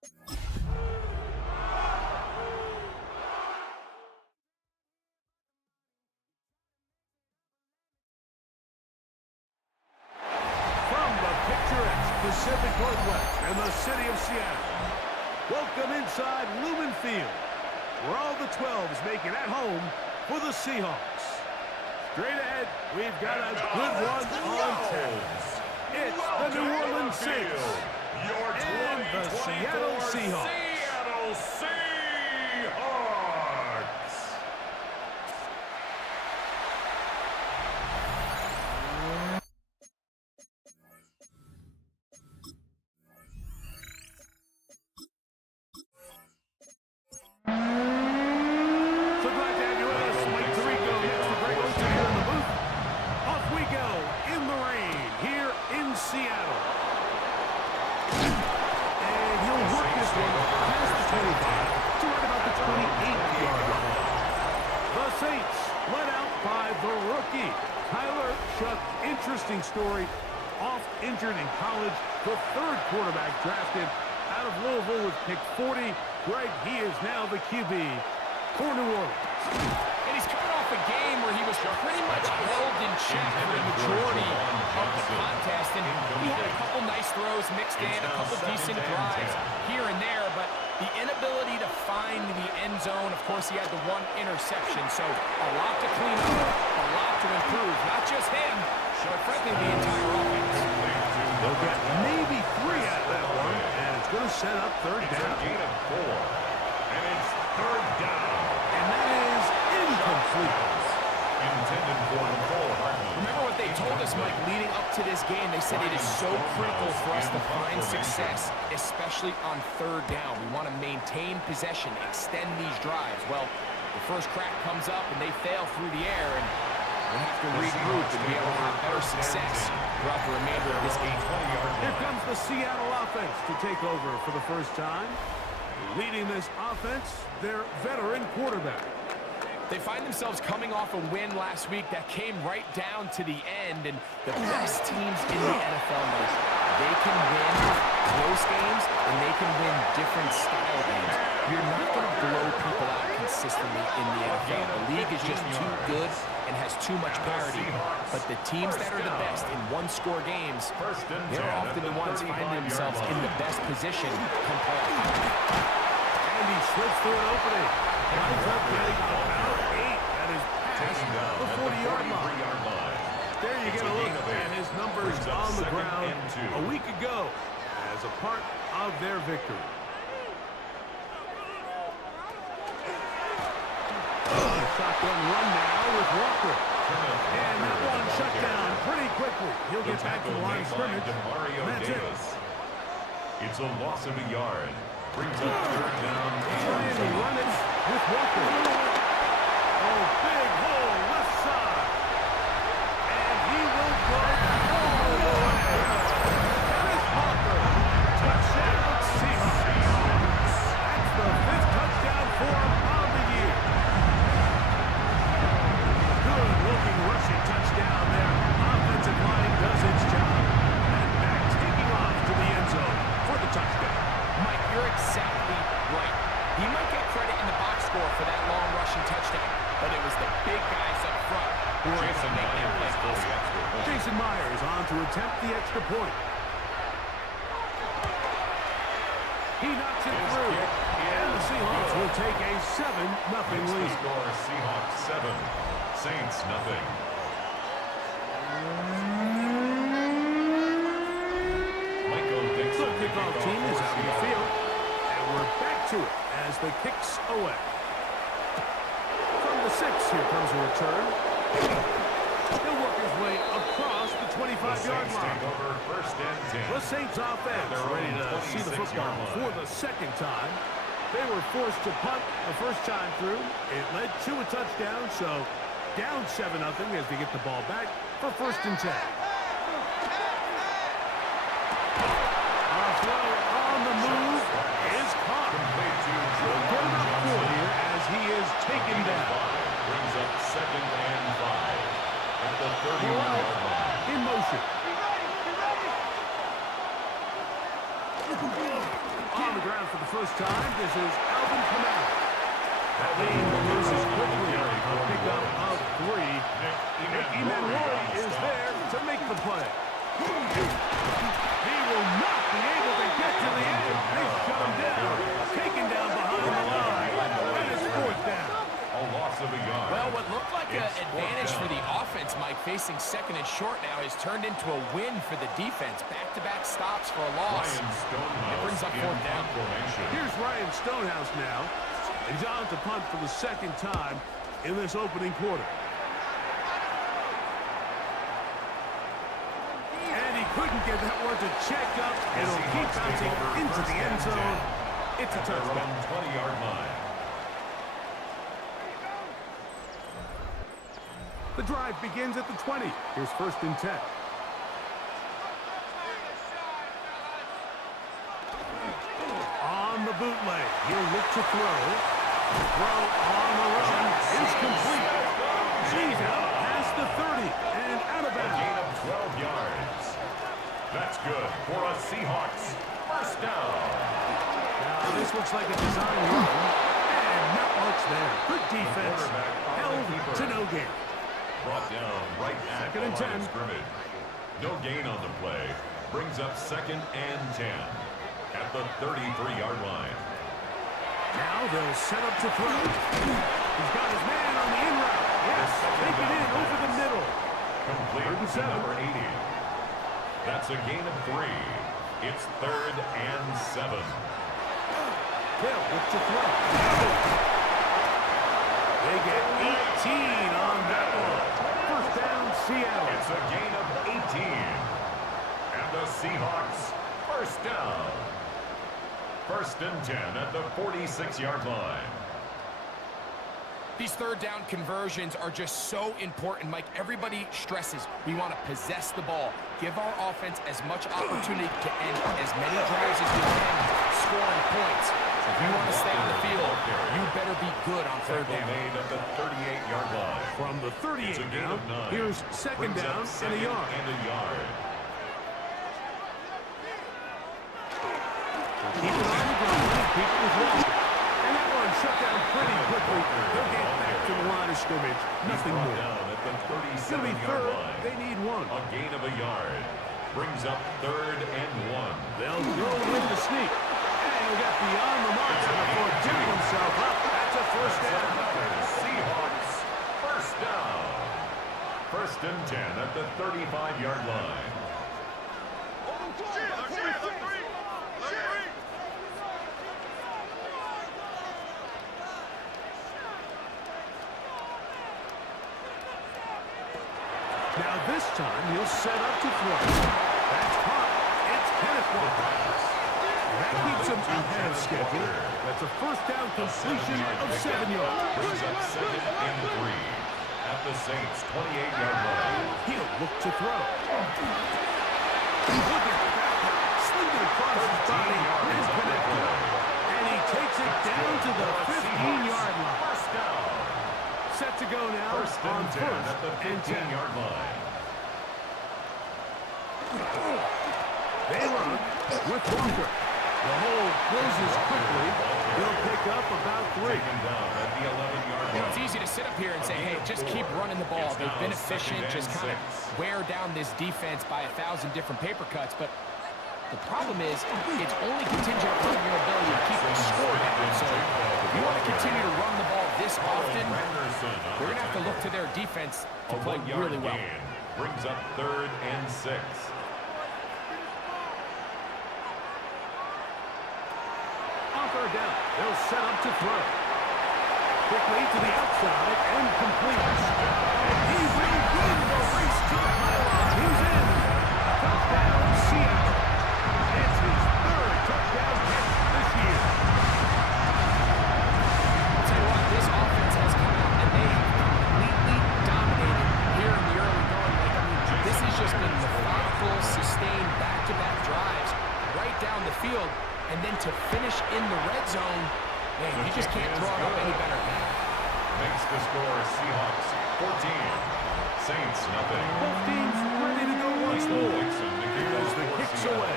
From the picturesque Pacific Northwest and the city of Seattle, welcome inside Lumen Field, where all the 12s make it at home for the Seahawks. Straight ahead, we've got a good one on tap. It's the New Orleans Saints and the Seattle Seahawks. Seattle Seahawks. Seattle. And he'll work this one past the 25 to right about the 28-yard line. The Saints led out by the rookie, Tyler Shuck. Interesting story. Off injured in college, the third quarterback drafted out of Louisville with pick 40. Greg, he is now the QB for New Orleans. And he's coming off a game where he was pretty much held in check for the majority of the contest. And he had a couple nice throws mixed in, a couple decent drives here and there, but the inability to find the end zone, of course, he had the one interception. So a lot to clean up, a lot to improve. Not just him, but frankly, the entire offense. They'll get maybe 3 out of that one, and it's going to set up third down. And it's third down. And that is incomplete. Intended for the 4. Remember what they told us, Mike, leading up to this game. They said it is so critical for us to find success, especially on third down. We want to maintain possession, extend these drives. Well, the first crack comes up, and they fail through the air, and we'll have to regroup and be able to have better success throughout the remainder of this game. Here comes the Seattle offense to take over for the first time. Leading this offense, their veteran quarterback. They find themselves coming off a win last week that came right down to the end, and the best teams in the NFL, Mike, they can win close games, and they can win different style games. You're not going to blow people out consistently in the NFL. The league is just too good and has too much parity. But the teams that are the best in one-score games, they're often the ones finding themselves in the best position come playoff time. And he slips through an opening. Winds up getting about 8 at his pass, the 40-yard line. There you get a look at his numbers on the ground a week ago as a part of their victory. Shotgun run now with Walker. And that one shut down pretty quickly. He'll get back to the line of scrimmage. That's it. It's a loss of a yard. Brings up third down. Trying to run it with Walker. Oh, big hole left side. And he will go all the way. Dennis Walker. Touchdown, Seahawks. That's the 5th touchdown for him on the year. Good-looking rushing touchdown there. Offensive line does its job. And back taking off to the end zone for the touchdown. Mike, you're exactly right. He might get credit in the box score for that long rushing touchdown, but it was the big guys up front who were able to make that play possible. Jason Myers on to attempt the extra point. He knocks it through. And the Seahawks will take a 7-0 lead. Score Seahawks 7, Saints 0. The kickoff team is out in the field, and we're back to it as the kicks away. From the 6, here comes a return. He'll work his way across the 25-yard line. The Saints offense ready to see the football for the second time. They were forced to punt the first time through. It led to a touchdown, so down 7-0 as they get the ball back for 1st and 10. Throw on the move is caught. We'll get him up 4 here as he is taken down. Brings up 2nd and 5 at the 31-yard line. In motion. On the the ground for the first time. This is Alvin Kamara. That lead loses quickly. A pickup of 3. Emmanuel is there to make the play. He will not be able to get to the end. They shut him down. Taken down behind the line. That is 4th down. A loss of a yard. Well, what looked like an advantage for the offense, Mike, facing 2nd and short now, has turned into a win for the defense. Back-to-back stops for a loss. Ryan Stonehouse It brings up 4th down. formation. Here's Ryan Stonehouse now. He's on to punt for the 2nd time in this opening quarter. And he couldn't get that one to check up. It'll keep bouncing into the end zone. It's a touchdown. 20-yard line. The drive begins at the 20. Here's 1st and 10. On the bootleg, he'll look to throw. Throw on the run is complete. She's out past the 30 and out of A gain bounds. of 12 yards. That's good for a Seahawks first down. Now this looks like a design run. And not much there. Good defense. Held to no gain. Brought down right at 2nd the and line 10. of scrimmage. No gain on the play. Brings up 2nd and 10 at the 33-yard line. Now they'll set up to throw. He's got his man on the in route. Yes, take it in over the middle. Complete to number 80. That's a gain of 3. It's 3rd and 7. They'll look to throw. They get 18 on that one. 1st down, Seattle. It's a gain of 18. And the Seahawks first down. 1st and 10 at the 46-yard line. These 3rd down conversions are just so important, Mike. Everybody stresses we want to possess the ball. Give our offense as much opportunity to end as many drives as we can, scoring points. If you want to stay on the field, you better be good on 3rd down. Made at the 38-yard line. From the 38 It's a gain now, of 9. here's 2nd Brings up down and a 2nd yard. and a yard. Keep it on the ground. Keep it with Walker. And that one shut down pretty quickly. They'll get back to the line of scrimmage. Nothing Brought more. down at the It's going to be 37-yard 3rd. line. They need 1. A gain of a yard. Brings up 3rd and 1. They'll go in the sneak. And he'll get beyond the marker before giving himself up. That's a 1st down. Seahawks first down. 1st and 10 at the 35-yard line. Now this time he'll set up to throw. That's hot. It's Kenneth Walker. That keeps him ahead of schedule. That's a 1st down completion of 7 yards. Brings up 2nd and 3 at the Saints 28-yard line. He'll look to throw. Look at that. Sling it across his body. Is connected. And he takes it down to the 15-yard line. First down. Set to go now 1st on and 10 at the 1st and 10. 15-yard line. They run with Walker. The hole closes quickly. He'll pick up about 3. Taken down at the 11-yard You know, line. it's easy to sit up here and say, hey, just keep running the ball. They've been efficient, just kind of wear down this defense by 1,000 different paper cuts. But the problem is, it's only contingent upon your ability to keep the score down. So if you want to continue to run the ball this often, we're going to have to look to their defense to play really well. Brings up 3rd and 6. On 3rd down, they'll set up to throw. Quickly to the outside and completes. He will win the race to the pylon. He's in. Touchdown, Seattle. It's his 3rd touchdown catch this year. I'll tell you what, this offense has come out and they have completely dominated here in the early going. Like, I mean, this has just been methodical, sustained, back-to-back drives right down the field. And then to finish in the red zone, man, you just can't draw it up any better than that. Makes the score Seahawks 14. Saints nothing. Both teams ready to go once more. As the kicks away.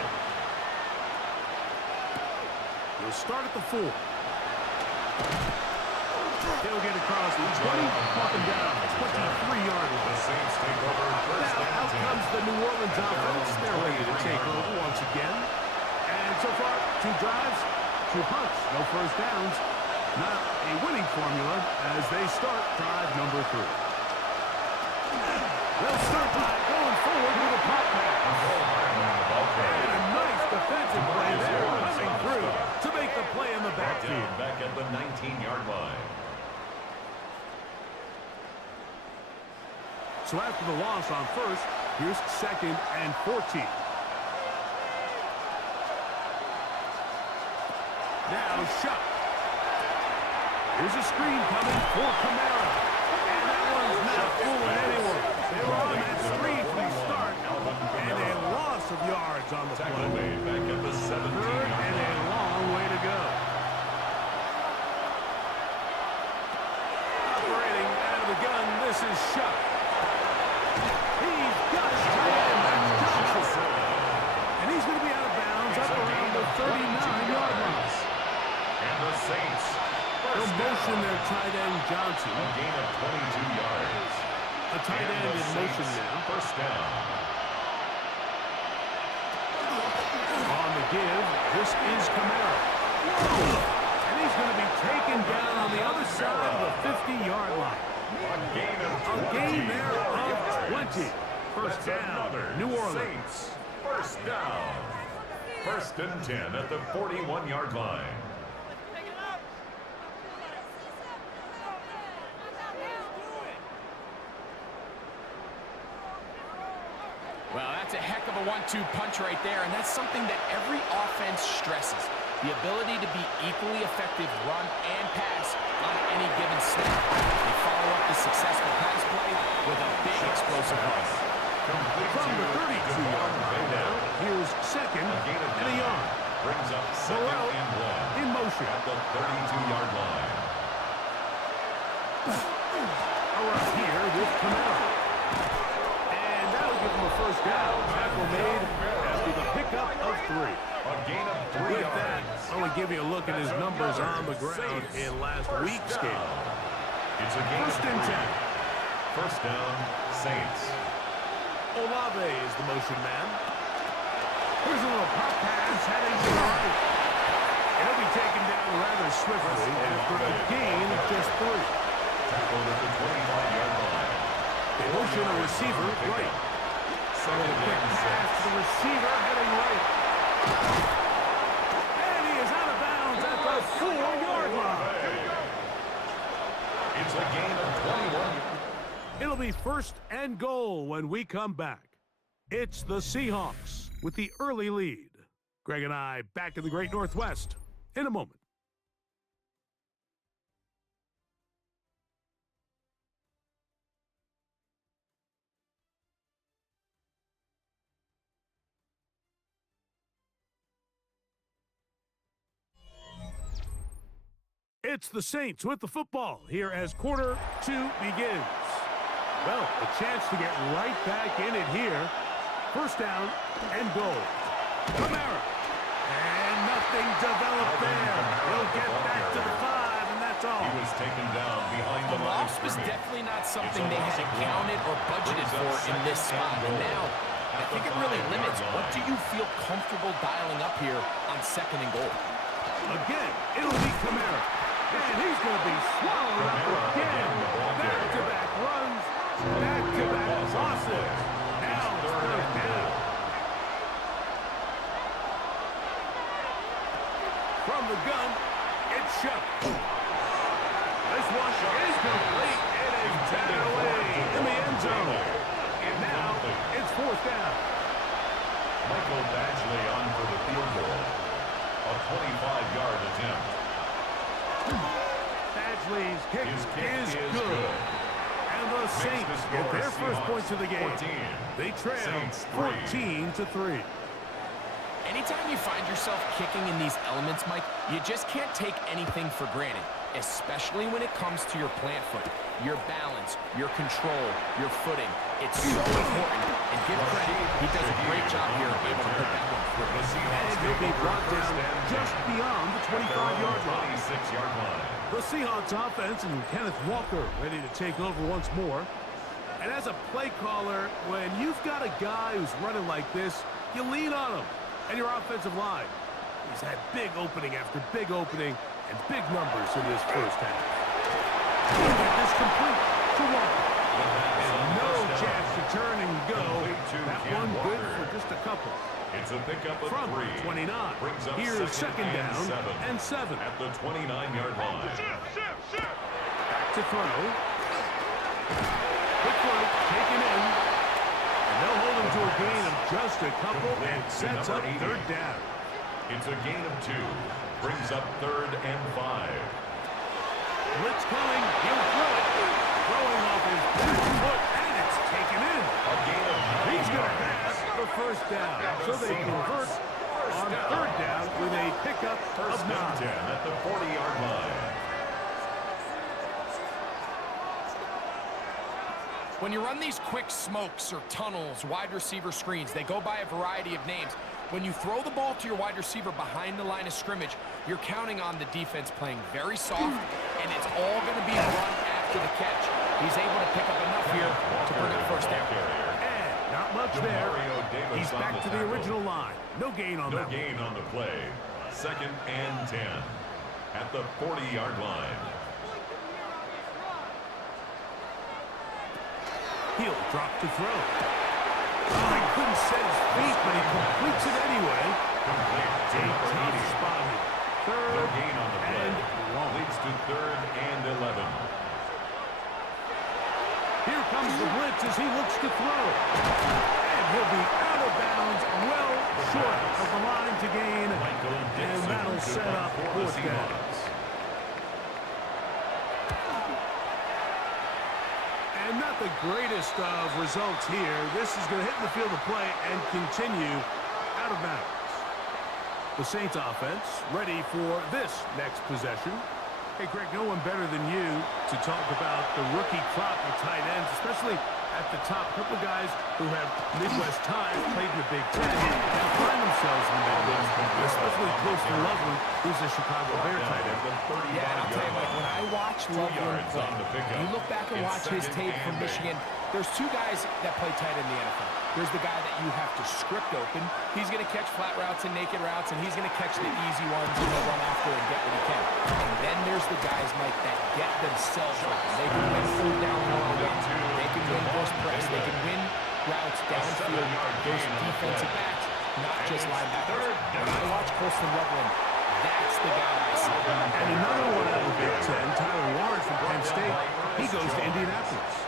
at the 4. He'll get across the 20, walking down 23-yard The line. Saints take over first Now and out 10. comes the New Orleans offense. They're ready to take over once again. And so far, 2 drives, 2 punts, no first downs. Not a winning formula as they start drive number 3. They'll start by going forward with a pop pass. And a nice defensive play there coming through to make the play in the backfield. Back at the 19-yard line. So after the loss on first, here's 2nd and 14. Now shot. Here's a screen coming for Kamara. And that one's not fooling anyone. They were on that screen from the start. And a loss of yards on the Tackle play. made back at the 17-yard And a line. long way to go. Operating out of the gun, this is Shot. He's got his tight end. That's Johnson. And he's going to be out of bounds up around the 39-yard line. And the Saints. They'll motion their tight end Johnson. A gain of 22 yards. A tight end in motion now. First down. On the give, this is Kamara. And he's going to be taken down on the other side of the 50-yard line. A gain there of 20. First down, New Orleans. Saints. First down. First and 10 at the 41-yard line. Well, that's a heck of a 1-2 punch right there, and that's something that every offense stresses. The ability to be equally effective run and pass on any given snap. They follow up the successful pass play with a big explosive run. From the 32-yard line now, here's 2nd and a yard. Brings up 2nd and 1. In motion. At the 32-yard line. Around here with Kamara. And that'll give him a first down. Tackle made after the pickup of 3. A gain of 3 With yards. that, I want to give you a look at his numbers on the ground in last week's game. It's a gain First of and 3. 10. First down, Saints. Olave is the motion man. Here's a little pop pass heading to the right. He'll be taken down rather swiftly after a gain of just 3. Tackled at the 25-yard line. They motion a receiver right. So a quick pass to the receiver heading right. And he is out of bounds at the 4-yard line. It's a gain of 21. It'll be first and goal when we come back. It's the Seahawks with the early lead. Greg and I back in the Great Northwest in a moment. It's the Saints with the football here as quarter 2 begins. Well, a chance to get right back in it here. First down and goal. Kamara. And nothing developed there. He'll get back to the 5, and that's all. He was taken down behind the The line of loss was scrimmage. definitely not something they had counted or budgeted for in this spot. And now, I think it really limits what do you feel comfortable dialing up here on 2nd and goal. Again, it'll be Kamara. And he's going to be swallowed up again. Back-to-back runs, back-to-back losses. Now it's third down. From the gun, it's Shot. This one is complete. It is batted away in the end zone. And now it's 4th down. Michael Badgley on for the field goal. A 25-yard attempt. Badgley's kick His kick is is good. good. And the Saints get their first points of the game. 14. They trail Saints 14-3. Anytime you find yourself kicking in these elements, Mike, you just can't take anything for granted, especially when it comes to your plant foot, your balance, your control, your footing. It's so important, And give credit, he does a great job here able to put that one through. And he'll be brought down just beyond the 25-yard line. 26-yard line. The Seahawks offense and Kenneth Walker ready to take over once more. And as a play caller, when you've got a guy who's running like this, you lean on him and your offensive line. He's had big opening after big opening and big numbers in this first half. Get this complete to Walker. And no chance to turn and go. That one good for just a couple. It's a pickup of From 3. 29. Brings up Here's second down and 7. At the 29-yard line. Back to throw. Quick throw, taken in. And they'll hold him to a gain of just a couple and sets up third down. It's a gain of 2. Brings up 3rd and 5. Blitz coming. He'll throw it. Throwing off his back foot, and it's taken in. A gain of 9 He's going to yards. pass the first down. So they convert on third down with a pickup of 9. 10 at the 40-yard line. When you run these quick smokes or tunnels, wide receiver screens, they go by a variety of names. When you throw the ball to your wide receiver behind the line of scrimmage, you're counting on the defense playing very soft, and it's all going to be run after the catch. He's able to pick up enough here to bring up first down. And not much there. He's back to the original line. No gain on that. No gain on the play. 2nd and 10 at the 40-yard line. He'll drop to throw. Oh, he couldn't set his feet, but he completes it anyway. Complete. A tough spot here. No Third gain on the play. and long. Leads to 3rd and 11. Here comes the blitz as he looks to throw. And he'll be out of bounds, well short of the line to gain. And that'll set up fourth down. And not the greatest of results here. This is going to hit in the field of play and continue out of bounds. The Saints offense ready for this next possession. Hey, Greg, no one better than you to talk about the rookie crop of tight ends, especially at the top. A couple guys who have Midwest ties, played in the Big Ten, and find themselves in the Midwest, especially close to Loveland, who's a Chicago Bear tight end. Yeah, and I'll tell you what, when I watch Loveland play, you look back and watch his tape from Michigan, there's 2 guys that play tight in the NFL. There's the guy that you have to script open. He's going to catch flat routes and naked routes, and he's going to catch the easy ones and run after and get what he can. And then there's the guys, Mike, that get themselves open. They can win third down one-on-one. They can win first press. They can win routes downfield. Those defensive backs, not just linebackers. When I watch Colston Loveland, that's the guy I see. And another one out of the Big Ten, Tyler Warren from Penn State, he goes to Indianapolis.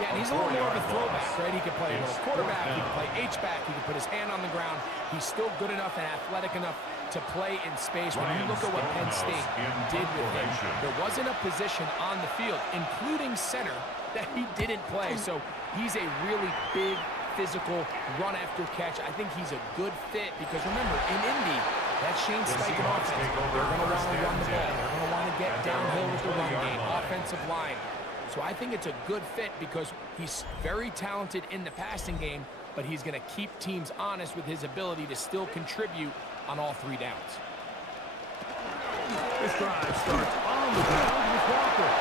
Yeah, and he's a little more of a throwback, right? He can play a little quarterback, he can play H-back, he can put his hand on the ground. He's still good enough and athletic enough to play in space. When you look at what Penn State did with him, there wasn't a position on the field, including center, that he didn't play. So he's a really big, physical, run after catch. I think he's a good fit because remember, in Indy, that Shane Steichen offense, they're going to want to run the ball. They're going to want to get downhill with the run game, offensive line. So I think it's a good fit because he's very talented in the passing game, but he's going to keep teams honest with his ability to still contribute on all 3 downs. This drive starts on the ground with Walker.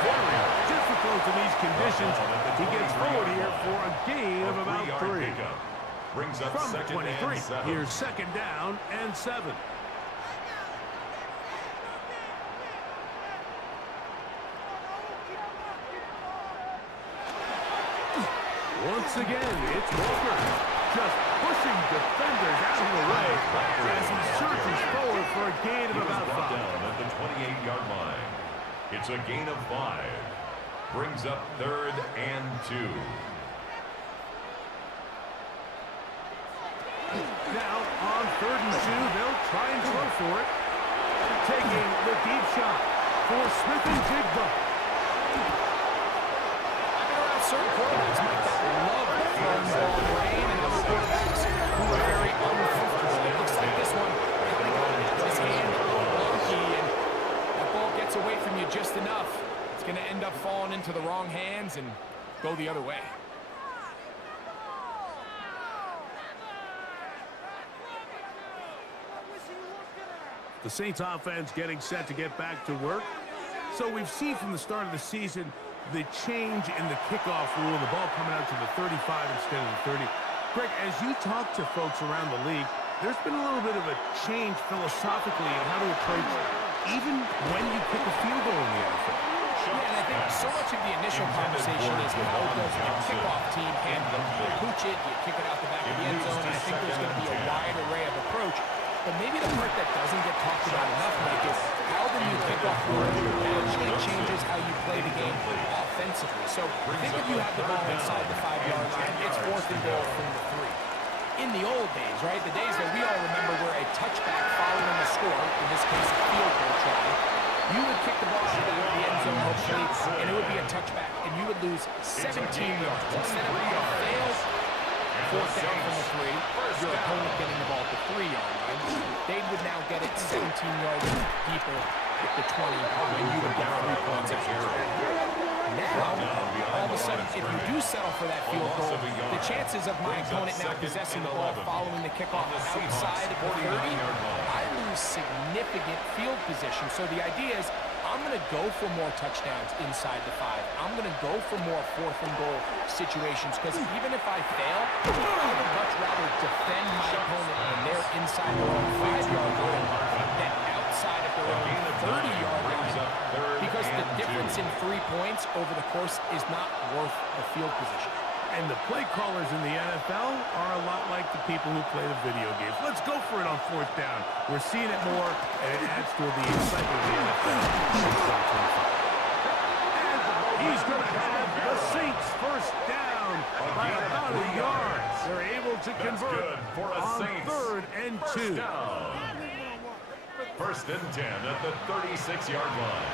Very difficult in these conditions. He gets forward here for a gain of about 3. Brings up From 23, 2nd and 7. here's 2nd down and 7. Once again, it's Walker, just pushing defenders out of the way as he searches forward for a gain of about 5. Down at the 28-yard line. It's a gain of 5. Brings up 3rd and 2. Now on 3rd and 2, they'll try and throw for it. Taking the deep shot for Smith and Jigba. Certain quarterbacks might love throwing the ball in the rain, and other quarterbacks who are very uncomfortable. It looks like this one kind of got into his hand a little wonky, and that ball gets away from you just enough. It's going to end up falling into the wrong hands and go the other way. The Saints offense getting set to get back to work. So we've seen from the start of the season the change in the kickoff rule, the ball coming out to the 35 instead of the 30. Greg, as you talk to folks around the league, there's been a little bit of a change philosophically in how to approach even when you kick a field goal in the NFL. Yeah, and I think so much of the initial conversation is how does the kickoff team handle it? Do you pooch it? Do you kick it out the back of the end zone? And I think there's going to be a wide array of approach. But maybe the part that doesn't get talked about enough, Mike, is how the new kickoff rule actually changes how you play the game offensively. So think if you have the ball inside the 5-yard line, it's 4th and goal from the 3. In the old days, right, the days that we all remember were a touchback following a score, in this case a field goal try, you would kick the ball out of the end zone, hopefully, and it would be a touchback, and you would lose 17 yards. Instead of being a failed 4th down from the 3, your opponent getting the ball at the 3-yard line, they would now get it 17 yards deeper at the 20, and you would get 3 points extra. Now, all of a sudden, if you do settle for that field goal, the chances of my opponent now possessing the ball following the kickoff outside of the 30, I lose significant field position. So the idea is, I'm going to go for more touchdowns inside the 5. I'm going to go for more 4th and goal situations, because even if I fail, I would much rather defend my opponent when they're inside their own 5-yard line than outside of their own 30-yard line, because the difference in 3 points over the course is not worth the field position. And the play callers in the NFL are a lot like the people who play the video games. Let's go for it on 4th down. We're seeing it more, and it adds to the excitement of the NFL. And he's going to have the Saints 1st down by about a yard. They're able to convert on 3rd and 2. 1st and 10 at the 36-yard line.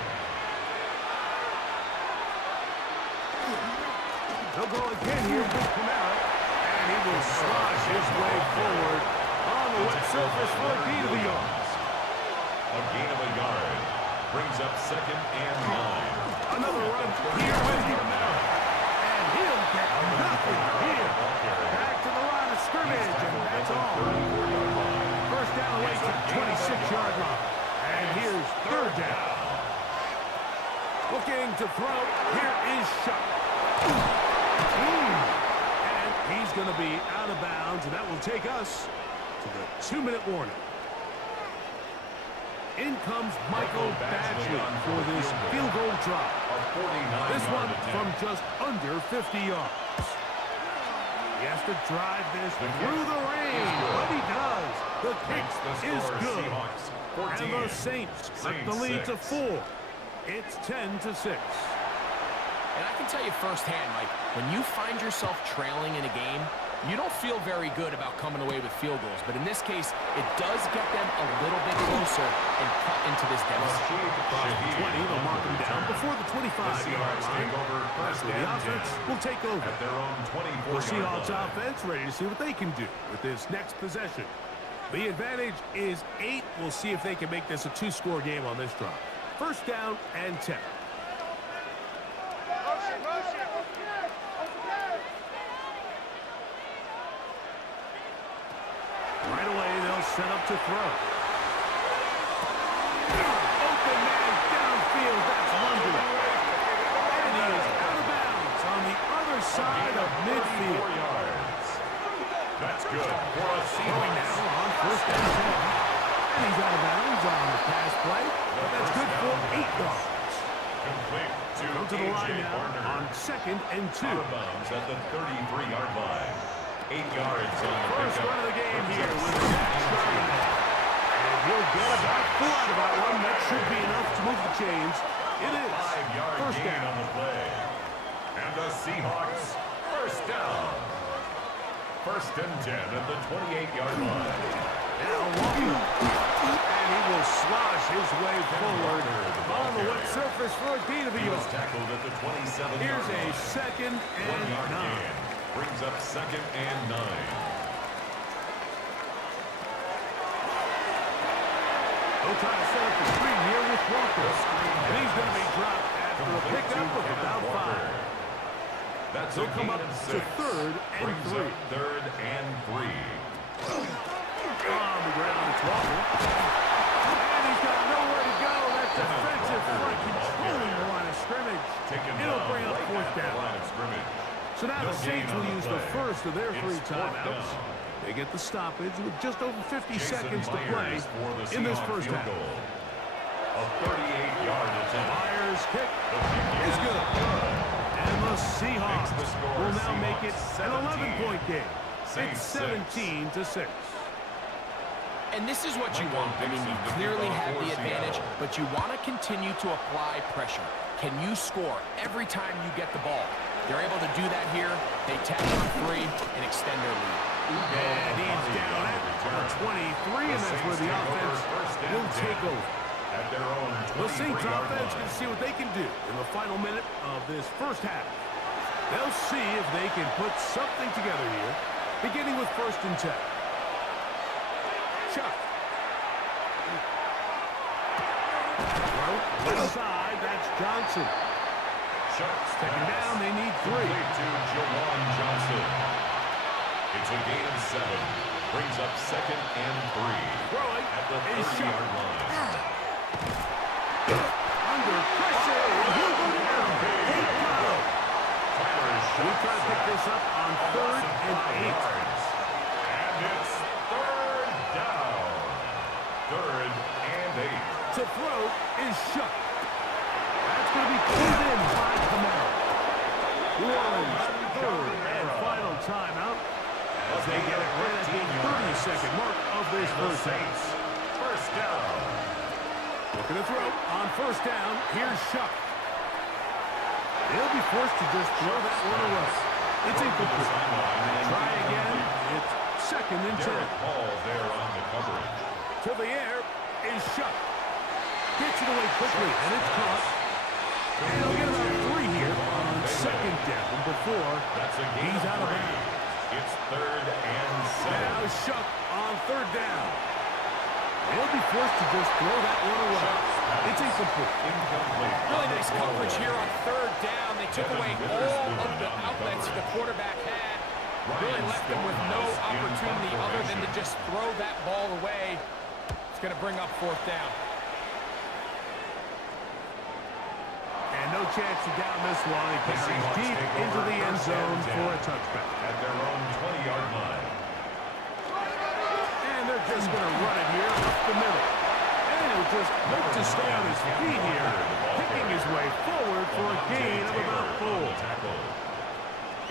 He'll go again here with Kamara, and he will slosh his way forward on the wet surface for a gain of a yard. A gain of a yard brings up 2nd and 9. Another run here with Kamara, and he'll get nothing here. Back to the line of scrimmage, and that's all. 1st down away to the 26-yard line, and here's 3rd down. Looking to throw, here is Shuck. And he's going to be out of bounds, and that will take us to the 2-minute warning. In comes Michael Badgley for this field goal drop. This one from just under 50 yards. He has to drive this through the rain, but he does. The kick is good. And the Saints cut the lead to 4. It's 10-6. And I can tell you firsthand, Mike, when you find yourself trailing in a game, you don't feel very good about coming away with field goals. But in this case, it does get them a little bit closer and cut into this deficit. 20, they'll mark them down before the 25-yard line. So the offense will take over. The Seahawks offense ready to see what they can do with this next possession. The advantage is 8. We'll see if they can make this a 2-score game on this drive. 1st down and 10. Right away, they'll set up to throw. Open man downfield, that's London. And he is out of bounds on the other side of midfield. That's good for a Going now on 1st and 10. And he's out of bounds on the pass play, but that's good for 8 yards. Go to the line now on 2nd and 2. Out of bounds at the 33-yard line. 8 yards on the First run of the game here with a shot. And he'll get about 4 out of that one. That should be enough to move the chains. It is 5-yard 1st gain down. on the play. And the Seahawks 1st down. 1st and 10 at the 28-yard line. Now walking. And he will slosh his way forward on the wet surface for a gain of a He was yard. tackled at the 27-yard line. Here's a 2nd and 1-yard 9. gain. Brings up 2nd and 9. They'll try to set up the screen here with Walker. And he's going to be dropped after a pickup of about 5. That's They'll come up to 3rd and 3. 3rd and 3. On the ground, it's Walker. And their three It's fourth timeouts. down. They get the stoppage with just over 50 Jason seconds to play Myers for the in this Seahawks first field half. goal. A 38-yard attempt. Myers' kick The kick is good. And the Seahawks Makes the score will now make it Seahawks an 17. 11-point game. Saints It's 17-6. And this is what you want. I mean, you clearly have the advantage, but you want to continue to apply pressure. Can you score every time you get the ball? They're able to do that here. They tack on 3 and extend their lead. And he's down at the 23, and that's where the offense will take over. At their own The Saints 23-yard offense line. can see what they can do in the final minute of this first half. They'll see if they can put something together here, beginning with 1st and 10. Chuck. Left side, that's Johnson. Shucks. Second down, they need 3. Complete to Jawan Johnson. It's a gain of 7. Brings up 2nd and 3. Throwing At the is 30-yard line. under pressure, and he'll go down. He got him. We try to pick this up on 3rd and 8. And it's 3rd down. 3rd and 8. To throw is shut. That's going to be pulled in by Kamara. New Orleans, 3rd and final timeout as they get it right at the 30-second mark of this first half. Saints. First down. Looking to throw on 1st down. Here's Shuck. They'll be forced to just throw that one away. It's incomplete. Try again. It's 2nd and 10. Derek Hall there on the coverage. To the air is Shuck. Gets it away quickly, and it's caught. And he'll get about 3 here on 2nd down before That's a gain he's of out of 3. bounds. It's 3rd and 7. Now Shuck on 3rd down. They'll be forced to just throw that one away. It's incomplete. Incomplete. Really nice coverage here on 3rd down. They took away all of the outlets the quarterback had. Really left them with no opportunity other than to just throw that ball away. It's going to bring up 4th down. And no chance to down this one. He carries deep into the end zone for a touchback. At their own 20-yard line. And they're just going to run it here up the middle. And he'll just hope to stay on his feet here, picking his way forward for a gain of about 4.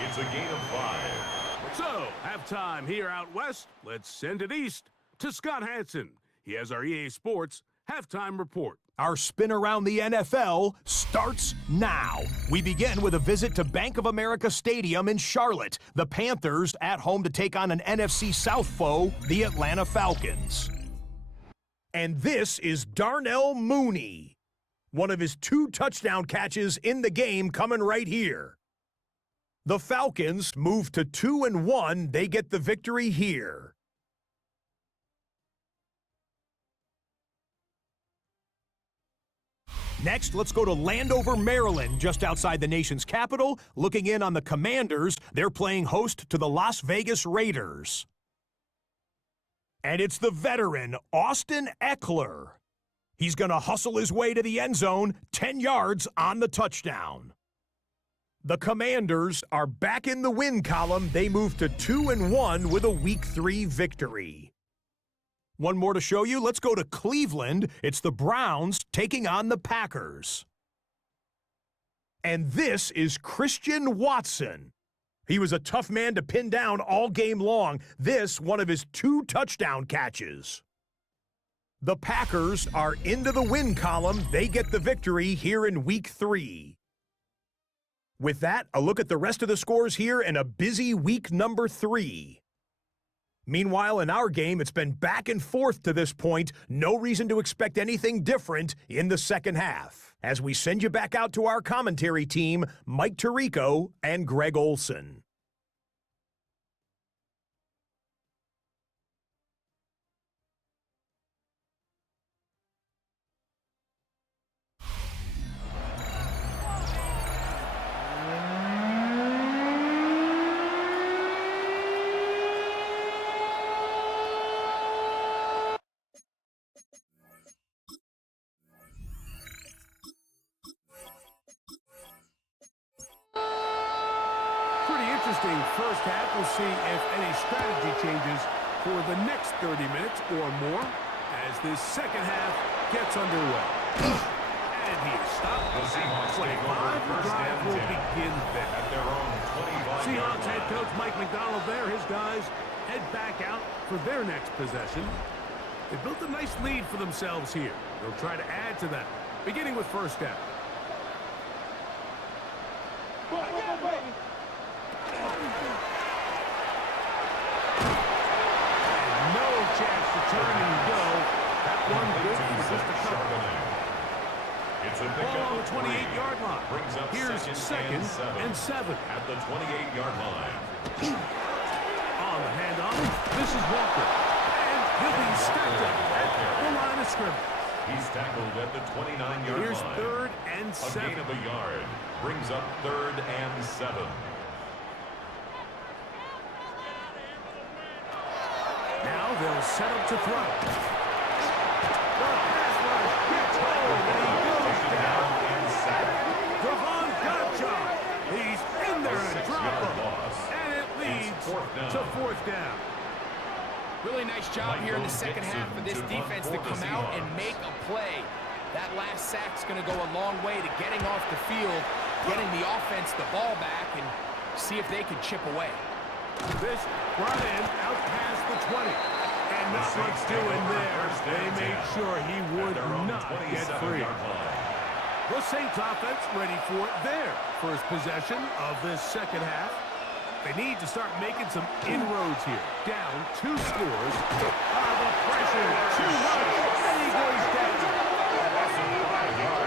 It's a gain of 5. So, halftime here out west. Let's send it east to Scott Hansen. He has our EA Sports halftime report. Our spin around the NFL starts now. We begin with a visit to Bank of America Stadium in Charlotte. The Panthers at home to take on an NFC South foe, the Atlanta Falcons. And this is Darnell Mooney. One of his 2 touchdown catches in the game coming right here. The Falcons move to 2-1. They get the victory here. Next, let's go to Landover, Maryland, just outside the nation's capital. Looking in on the Commanders, they're playing host to the Las Vegas Raiders. And it's the veteran, Austin Eckler. He's going to hustle his way to the end zone, 10 yards on the touchdown. The Commanders are back in the win column. They move to 2-1 with a Week 3 victory. One more to show you. Let's go to Cleveland. It's the Browns taking on the Packers. And this is Christian Watson. He was a tough man to pin down all game long. This, one of his 2 touchdown catches. The Packers are into the win column. They get the victory here in Week 3. With that, a look at the rest of the scores here in a busy week number 3. Meanwhile, in our game, it's been back and forth to this point. No reason to expect anything different in the second half. As we send you back out to our commentary team, Mike Tirico and Greg Olson. we'll see if any strategy changes for the next 30 minutes or more as this second half gets underway. And he is stopped. The Seahawks take 25. over The first drive and will 10 begin there. at their own 25-yard Seahawks head line. coach Mike McDonald there. His guys head back out for their next possession. They built a nice lead for themselves here. They'll try to add to that, beginning with first down. No chance to turn and go. That one good for just a couple. It's a Ball pickup on of the 28-yard three. line. Brings up Here's second and seven. at the 28-yard line. On the handoff, this is Walker. And he'll be stacked up at the line of scrimmage. He's tackled at the 29-yard Here's line. third and A seven. gain of a yard. Brings up third and 7. Now they'll set up to throw. The pass rush gets hold and he goes down. And sacked. Devon Gotcha. He's in there A and 6-yard drop him. loss. And it leads fourth down. to fourth down. Really nice job here in the Michael second half for this Dixon to defense punt to for the come out and Seahawks. make a play. That last sack's going to go a long way to getting off the field, getting the offense the ball back, and see if they can chip away. This brought in out past the 20. And not much doing there. They made sure he would not get free. The Saints offense ready for their first possession of this second half. They need to start making some inroads here. Down 2 scores. The pressure too much. And he goes down.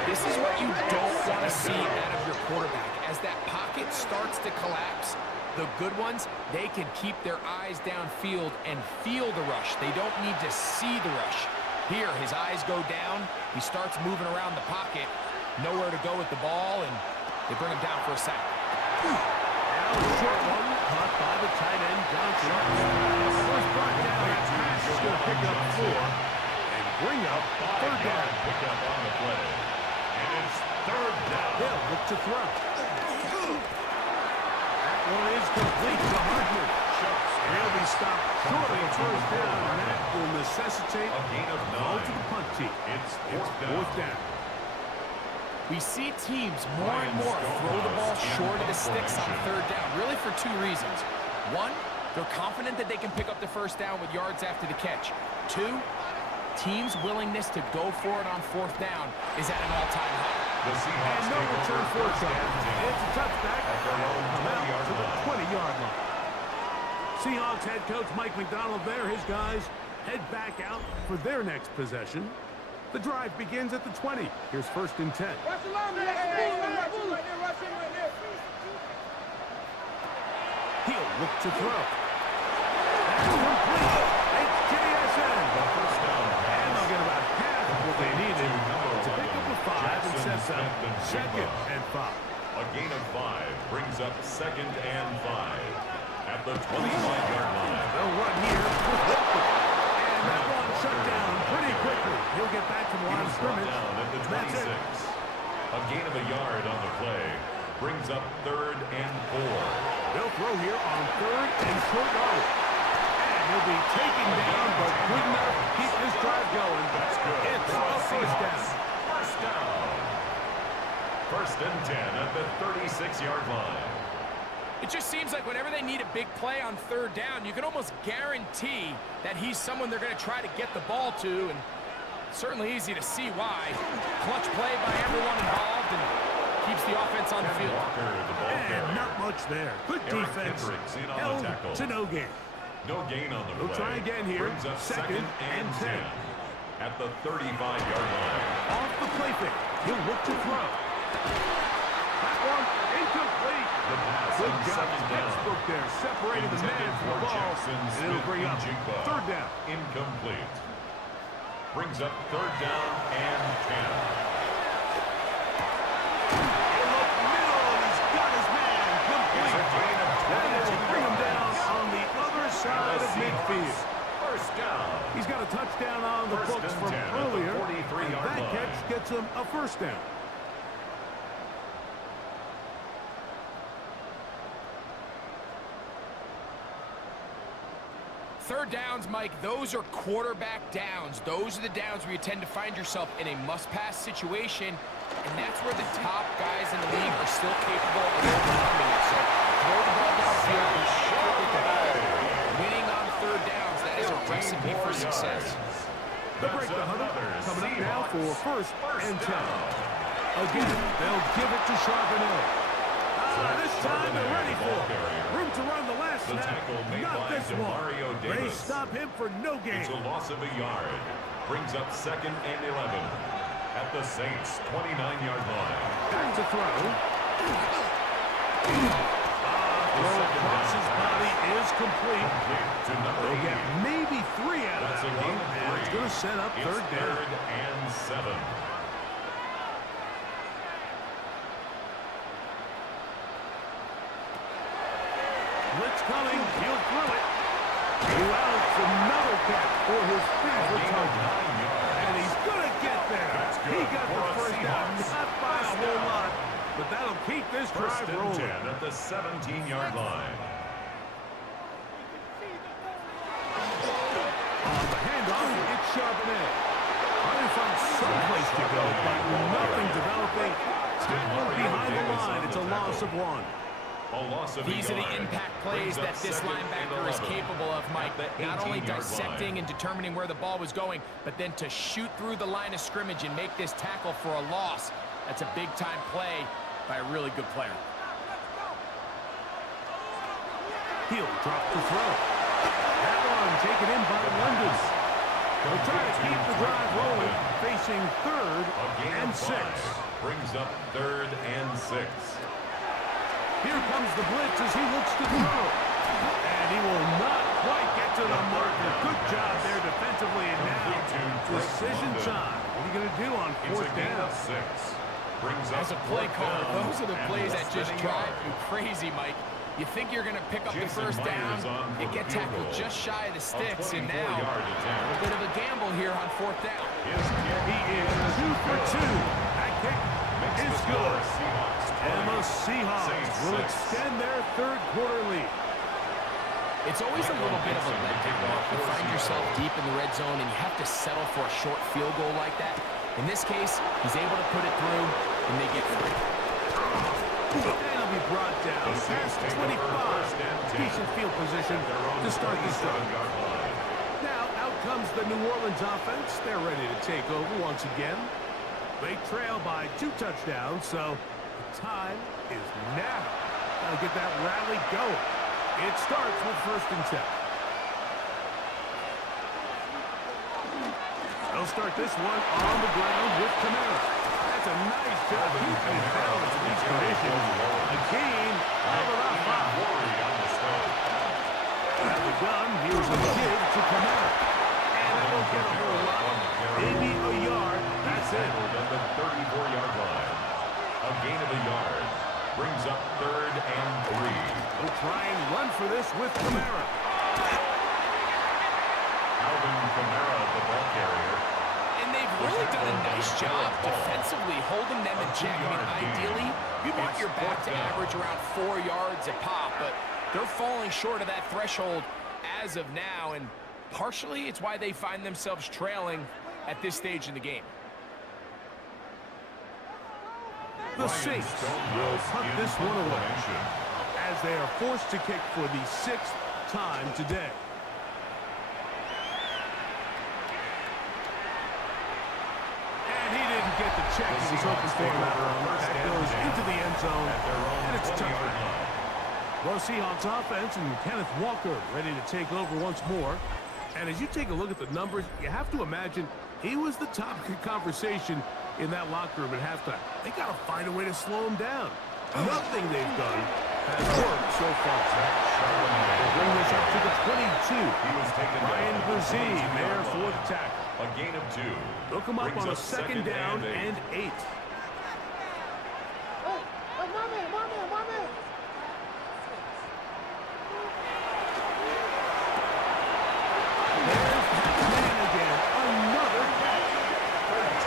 This is what you don't want to see out of your quarterback. As that pocket starts to collapse, the good ones, they can keep their eyes downfield and feel the rush. They don't need to see the rush. Here, his eyes go down. He starts moving around the pocket. Nowhere to go with the ball, and they bring him down for a sack. Now a short one caught by the tight end, Johnson. First brought down, that pass is going to pick up 4 and bring up third down. Pick up on the play. And it's third down. They'll look to throw. That one is complete to Hartman. He'll be stopped short of a first down, and that will necessitate A gain of ball to 9. the punt team. It's It's fourth down. We see teams more and more throw the ball short of the sticks on third down, really for 2 reasons. 1, they're confident that they can pick up the first down with yards after the catch. 2, teams' willingness to go for it on fourth down is at an all-time high. The Seahawks And no take return over for first trouble. and 10. It's a touchback. At their own Come out 20-yard to the line. 20-yard line. Seahawks head coach Mike McDonald there. His guys head back out for their next possession. The drive begins at the 20. Here's first and 10. He'll look to throw. That's complete. It's JSN. First down. And they'll get about half of what they needed to pick up a 5 and sets up second and 5. A gain of 5 brings up second and 5 at the 25-yard line. They'll run here with Walker. And that one shut down pretty quickly. He'll get back to the line of Brought scrimmage. down at the That's 26. it. A gain of a yard on the play brings up third and 4. They'll throw here on third and short yardage. And he'll be taken down, but good enough to keep this drive going. That's good. It's For a the first down. Seahawks. First down. First and 10 at the 36-yard line. It just seems like whenever they need a big play on third down, you can almost guarantee that he's someone they're going to try to get the ball to, and certainly easy to see why. Clutch play by everyone involved and keeps the offense on the Ken field. Walker, the ball And carrier. not much there. Good Eric defense. Hendricks in on the Held tackle. to no gain. No gain on the They'll play. try again here. Brings up Second and 10. at the 35-yard line. Off the play fake. He'll look to throw. That one incomplete. The pass Good on job. second down. Textbook there. Separated the man Intended from the for ball. Jackson And it'll bring up Smith-Njigba. third down. Incomplete. Brings up third down and 10. In the middle, and he's got his man It's complete. a gain of That will 22 bring him down yards. on the other side of midfield. First down. He's got a touchdown on the First books and from 10 at the earlier. 43-yard And that line. catch gets him a first down. Third downs, Mike, those are quarterback downs. Those are the downs where you tend to find yourself in a must-pass situation, and that's where the top guys in the league are still capable of overcoming it. So throw the ball downfield and shoot with the ball. Winning on third downs, that is a recipe for success. The break the huddle coming up now for first and 10. Again, they'll give it to Charbonnet. This time they're ready for it. Room to run the last snap. Not this one. They stop him for no gain. It's a loss of a yard. Brings up 2nd and 11 at the Saints' 29-yard line. Back to throw. Throw across his body is complete. To number They'll 8. get maybe 3 out of That's that a gain one, of and it's 3. going to set up It's third down. 3rd and 7. Blitz coming. He'll throw it. Allows another catch for his favorite target. And he's going to get there. He got the first down, not by a whole lot, but that'll keep this First drive and rolling. 10 at the 17-yard line. On the handoff, it's Charbonnet. Trying to find some place to go, but nothing developing. Tackle behind the line. It's a loss of 1. A loss of These a are yard. the impact plays Brings up that this 2nd and linebacker is 11 capable of, Mike. at the Not only 18-yard dissecting line. and determining where the ball was going, but then to shoot through the line of scrimmage and make this tackle for a loss. That's a big-time play by a really good player. He'll drop the throw. That one taken in by London. They'll try to keep the drive rolling, facing 3rd A gain and of 6. 5 brings up 3rd and 6. Here comes the blitz as he looks to throw. And he will not quite get to the marker. Good job there defensively, and now decision time. What are you going to do on It's a 4th gain down? of 6. Brings up As a play 4th caller, down those are the and plays that less just than a drive yard. you crazy, Mike. You think you're going to pick up the Jason first down, Myers on for you the get field tackled goal. just shy of the A sticks, and now 24-yard a attempt. little bit of a gamble here on 4th down. His kick He is 2 for 2. That kick makes is the score good. Seahawks And the 20. Seahawks Saints will 6. extend their 3rd quarter lead. It's always a little bit of a letdown to find yourself deep in the red zone and you have to settle for a short field goal like that. In this case, he's able to put it through, and they get free. And he'll be brought down The Saints past take over 25. first and 10. Decent field position to start this drive. 37-yard line. Now, out comes the New Orleans offense. They're ready to take over once again. They trail by 2 touchdowns, so the time is now. Got to get that rally going. It starts with first and 10. They'll start this one on the ground with Kamara. That's a nice job keeping his balance in these conditions. A gain of about 5. Worry on the start. At the gun, here's a give to Kamara. And that won't get a whole lot. Maybe a yard. That's it. Handled at the 34-yard line. A gain of a yard. Brings up 3rd and 3. We'll try and run for this with Kamara. Alvin Kamara, the ball carrier. And they've really done a nice job defensively holding them in check. I mean, ideally, you'd want your back to average around 4 yards a pop, but they're falling short of that threshold as of now, and partially it's why they find themselves trailing at this stage in the game. The Saints will punt this one away as they are forced to kick for the 6th time today. And he didn't get the check he was hoping for in that run. That goes into the end zone, and it's a touchdown. Well, Seahawks offense and Kenneth Walker ready to take over once more. And as you take a look at the numbers, you have to imagine he was the topic of conversation in that locker room at halftime. They got to find a way to slow him down. Nothing they've done has worked so far. They bring this up to the 22. Ryan Brzee there for the tackle. A gain of 2. They'll come up Brings on a up 2nd down and 8. There's Pac-Man again. Another catch.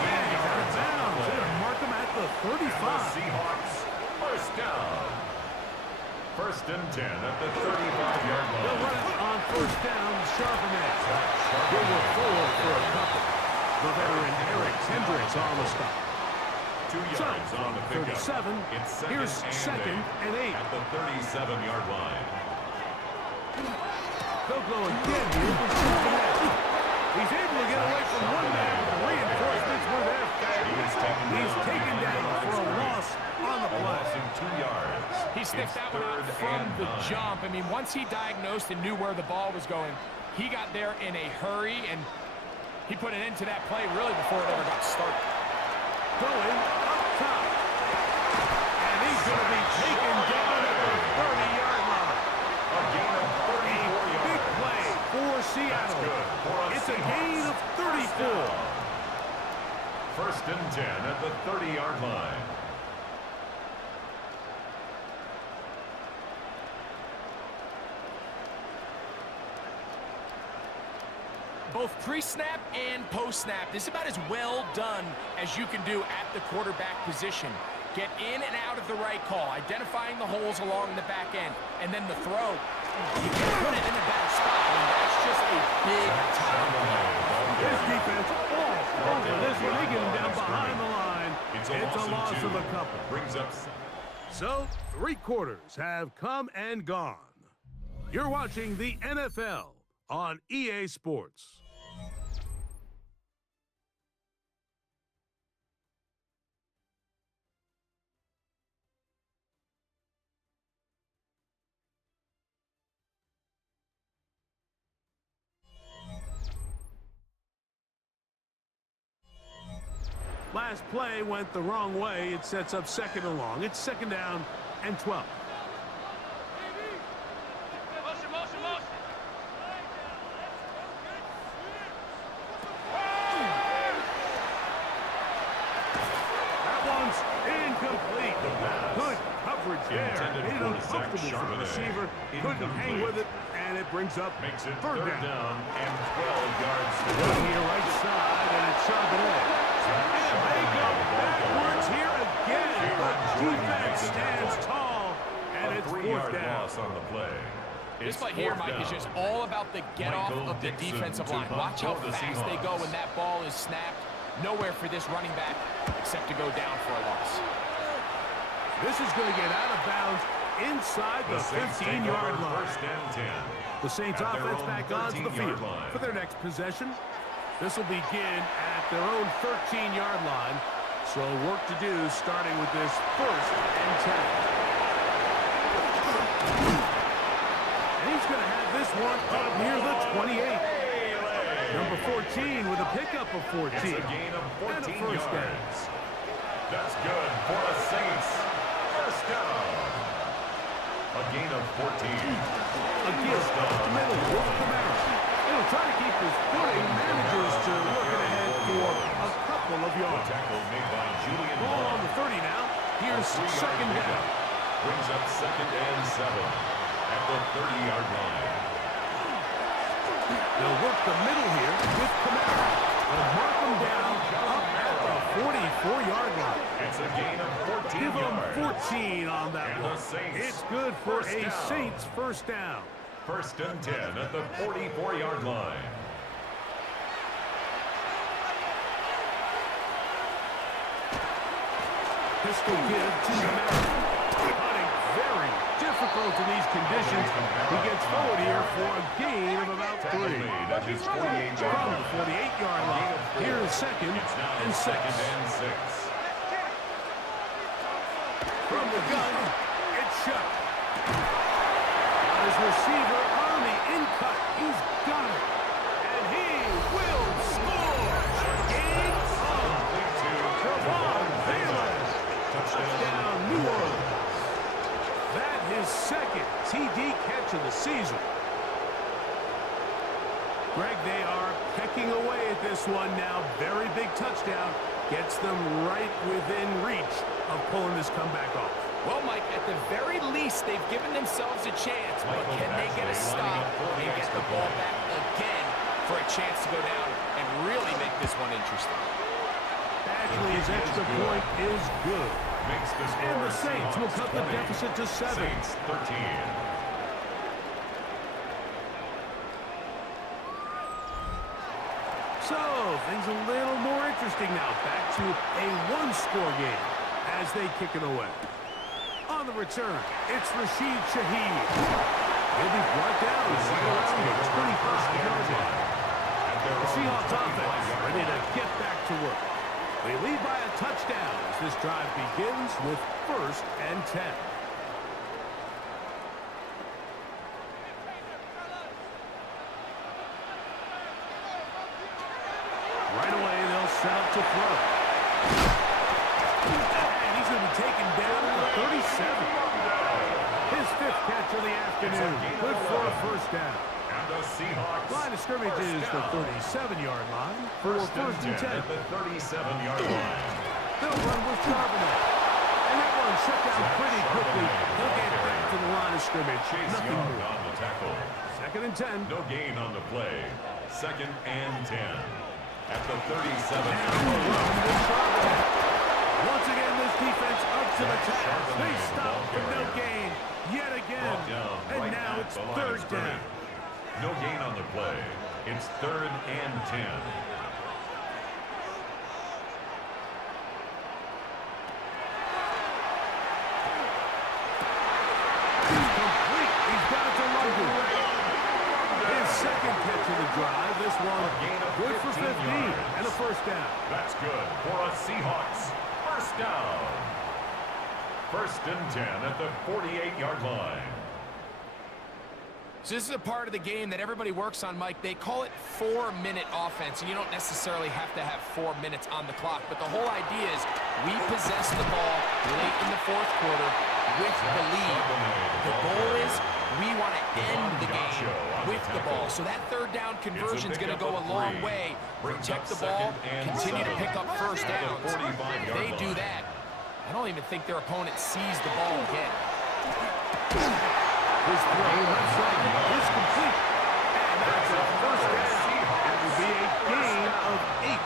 And he's out of bounds. They'll mark him at the 35. Seahawks, first down. 1st and 10 at the 35-yard They'll line. run it on first down. sharpen edge. They were forward for a couple. The veteran Eric Hendricks on the stop. 2 yards on the pickup. 37. It's Here's second and 8. at the 37-yard line. They'll go again here for second edge. He's able to get away from one man. Reinforcements were there fast. He's taken down for a loss on the play. Loss of 2 yards. He sniffed that one out from the jump. I mean, once he diagnosed and knew where the ball was going, he got there in a hurry, and he put an end to that play really before it ever got started. Going up top. And he's going to be taken down at the 30-yard line. A gain of 34 yards. Big play for Seattle. It's a gain of 34. First and 10 at the 30-yard line. Both pre-snap and post-snap, this is about as well done as you can do at the quarterback position. Get in and out of the right call, identifying the holes along the back end, and then the throw. You can put it in a bad spot. I mean, that's just a big time. This defense all over this one. They get him down behind the line. It's a loss of a couple. Brings up. So, 3 quarters have come and gone. You're watching the NFL on EA Sports. Last play went the wrong way. It sets up second and long. It's second down and 12. That one's incomplete. Good coverage there. Made it uncomfortable for the receiver. Couldn't hang with it, and it brings up Makes it third third down and 12 yards to go. Down here, right side, and it's sharpened in. And they go backwards here again. The defense stands tall, and it's 4th down. Loss on the play. This play here, Mike, is just all about the get-off of the defensive line. Watch how fast they go when that ball is snapped. Nowhere for this running back except to go down for a loss. This is going to get out of bounds inside the 15-yard line. First and 10. The Saints offense back onto the field for their next possession. This will begin at their own 13-yard line. So work to do starting with this first and 10. And he's going to have this one up near the 28. Number 14 with a pickup of 14. It's a gain of 14 and a first yards. down. That's good for the Saints. First down. A gain of 14. A gift up the middle with Camaro. He'll try to keep his footing. Managers to looking ahead for a couple of yards. Tackle made by Julian Ball on the 30 now. Here's second down. Brings up second and 7 at the 30-yard line. They'll work the middle here with Camaro. They'll mark them down up at the 44-yard line. It's a gain of 14 Give them yards. 14 on that And one. the Saints It's good for first a down. Saints first down. First and 10 at the 44-yard line. Pistol give to Camaro. Hunting very difficult in these conditions. He gets forward here for a gain of about 3. Made at his 48-yard From line. the 48-yard line. Here's second It's now and 6. second and 6. From the gun, it's shut. His receiver on the in-cut. He's got it. And he will score. Game on. Javon Baylor. Touchdown, New Orleans. That his second TD catch of the season. Greg, they are pecking away at this one now. Very big touchdown. Gets them right within reach of pulling this comeback off. Well, Mike, at the very least, they've given themselves a chance. But can they get a stop and get the ball back again for a chance to go down and really make this one interesting? Badgley's extra point is good. Makes the score And the Saints will cut the 20. deficit to 7. Saints 13. So, things a little more interesting now. Back to a one-score game as they kick it away. On the return, it's Rashid Shaheed. He'll be brought down right around the 25-yard line. The Seahawks offense ready to get back to work. They lead by a touchdown as this drive begins with 1st and 10. Right away, they'll set up to throw. And he's going to be taken down at the 37. His 5th catch of the afternoon. Good for a 1st down. And the Seahawks. Line of scrimmage is the 37-yard line for 1st and 10. At the 37-yard line. They'll run with Charbonnet. And that one shut down pretty quickly. They'll get back to the line of scrimmage. Nothing more. On the tackle. 2nd and 10. No gain on the play. 2nd and 10. At the 37. Once again, this defense up to the task. They stop for no gain yet again. And now it's 3rd down. No gain on the play. It's 3rd and 10. He's complete. He's got it to London. His 2nd catch of the drive. This one good for 15 and a 1st down. That's good for a Seahawks 1st down. 1st and 10 at the 48-yard line. So this is a part of the game that everybody works on, Mike. They call it 4-minute offense, and you don't necessarily have to have 4 minutes on the clock. But the whole idea is we possess the ball late in the 4th quarter with the lead. The goal is we want to end the game with the ball. So that 3rd down conversion is going to go a long way. Protect the ball, continue to pick up 1st downs. If they do that, I don't even think their opponent sees the ball again. His throw left side is complete. And that's a 1st down. It will be a gain of 8.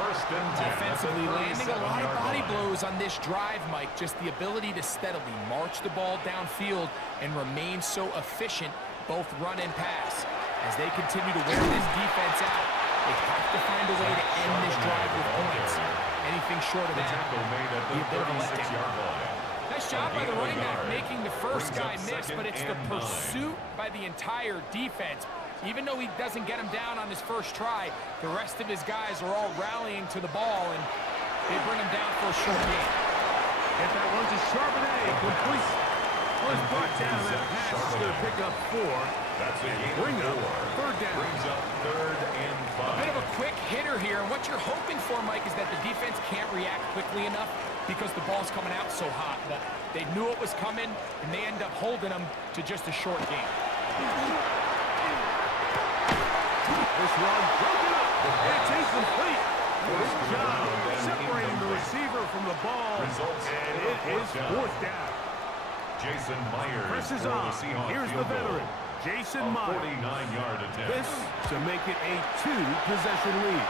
1st and 10. Offensively landing a lot of body blows on this drive, Mike. Just the ability to steadily march the ball downfield and remain so efficient, both run and pass. As they continue to wear this defense out, they have to find a way to end this drive with points. Anything short of that, be a bit of a letdown. Nice job by the running back making the first guy miss, but it's the pursuit by the entire defense. Even though he doesn't get him down on his first try, the rest of his guys are all rallying to the ball, and they bring him down for a short gain. Get that one to Charbonnet. Complete. Was brought down. That pass is going to pick up 4. That's a gain bring of 4. up 3rd down. Brings up 3rd and 5. A bit of a quick hitter here. And what you're hoping for, Mike, is that the defense can't react quickly enough because the ball's coming out so hot. But they knew it was coming, and they end up holding them to just a short game. This run broken up. It's incomplete. Good job separating the receiver from the ball. And it is 4th down. Jason Myers Presses for on. the Seahawks. Here's the veteran, Jason Myers. 49-yard attempt. This to make it a 2-possession lead.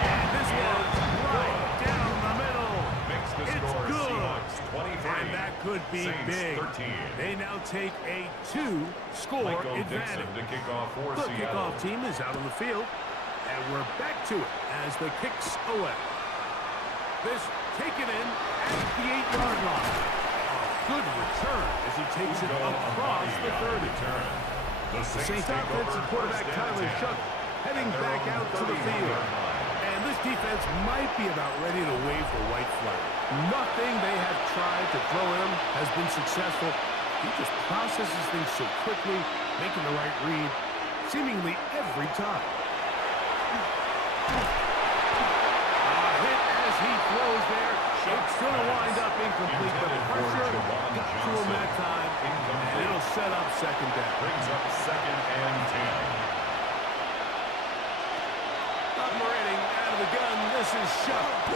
And this one's right down the middle. Makes the It's score good. Seahawks 23. And that could be Saints big. 13. They now take a 2-score Michael advantage. Dixon to kick off for The Seattle. kickoff team is out on the field. And we're back to it as the kicks away. This taken in at the 8-yard line. Good return as he takes it across the 30. The Saints offensive quarterback Tyler Shough heading back out to the field. And this defense might be about ready to wave the white flag. Nothing they have tried to throw him has been successful. He just processes things so quickly, making the right read seemingly every time. Hit as he throws there. It's going to wind up incomplete, but the pressure got to him that time, and it'll set up 2nd down. Brings up 2nd and 10. Operating out of the gun, this is Shough.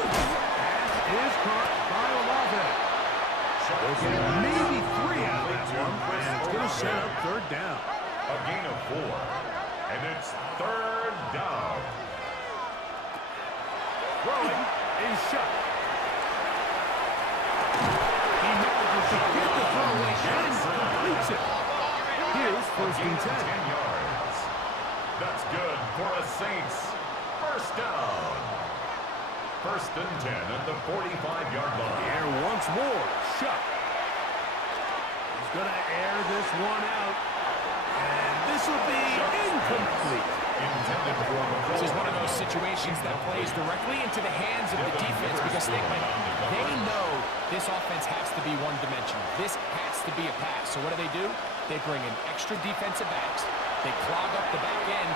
Pass is caught by Olave. They'll get maybe 3 out of that one, and it's going to set up 3rd down. A gain of 4, and it's 3rd down. Throwing is Shough. He manages to get the throwaway and completes it. Here's 1st and 10. 10 yards. That's good for a Saints first down. First and 10 at the 45-yard line. Here once more, Shuck. He's going to air this one out. And this will be incomplete. Intended for This is one of those situations that plays directly into the hands of the defense because they know this offense has to be one-dimensional. This has to be a pass. So what do? They bring in extra defensive backs. They clog up the back end.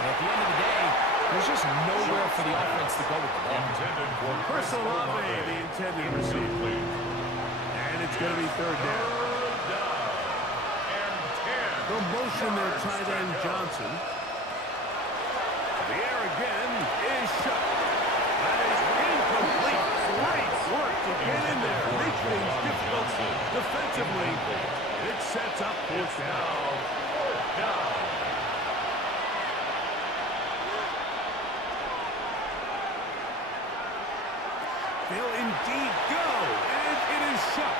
And at the end of the day, there's just nowhere for the offense to go with the ball. intended for Chris Olave, the intended receiver. And it's going to be third down. Third down and 10. The motion there, tight end Johnson. The air again is shut. That is incomplete. Great work to get in there. Make things difficult defensively. It sets up fourth down. Fourth down. They'll indeed go, and it is shut.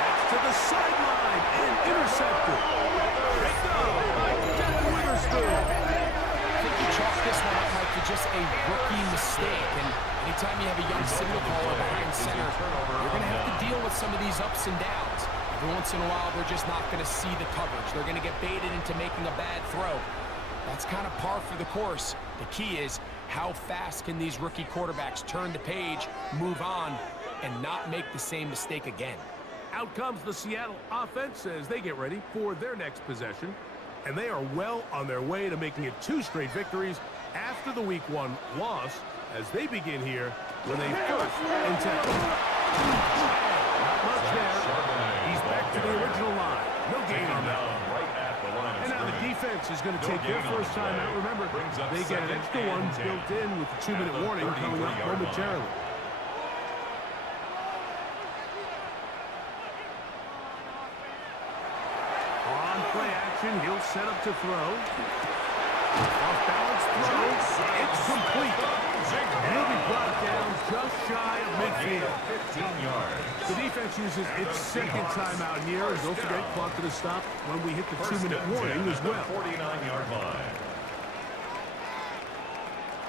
That's to the sideline and intercepted. Picked up by Devin Witherspoon. I think you chalk this one up, Mike, to just a rookie mistake. And anytime you have a young signal caller behind center, you're going to have to deal with some of these ups and downs. Every once in a while, they're just not going to see the coverage. They're going to get baited into making a bad throw. That's kind of par for the course. The key is how fast can these rookie quarterbacks turn the page, move on, and not make the same mistake again. Out comes the Seattle offense as they get ready for their next possession. And they are well on their way to making it 2 straight victories after the Week 1 loss as they begin here with a first and 10. Not much there. He's back to the original line. No gain on that. And now the defense is going to take their first time out. Remember, they get an extra one built in with the 2-minute warning coming up momentarily. On play action, he'll set up to throw. Off-balance throw. It's complete. And he'll be brought down just shy of midfield. 15 yards. The defense uses its second timeout here. And don't forget, clock to the stop when we hit the 2-minute warning as well. 49-yard line.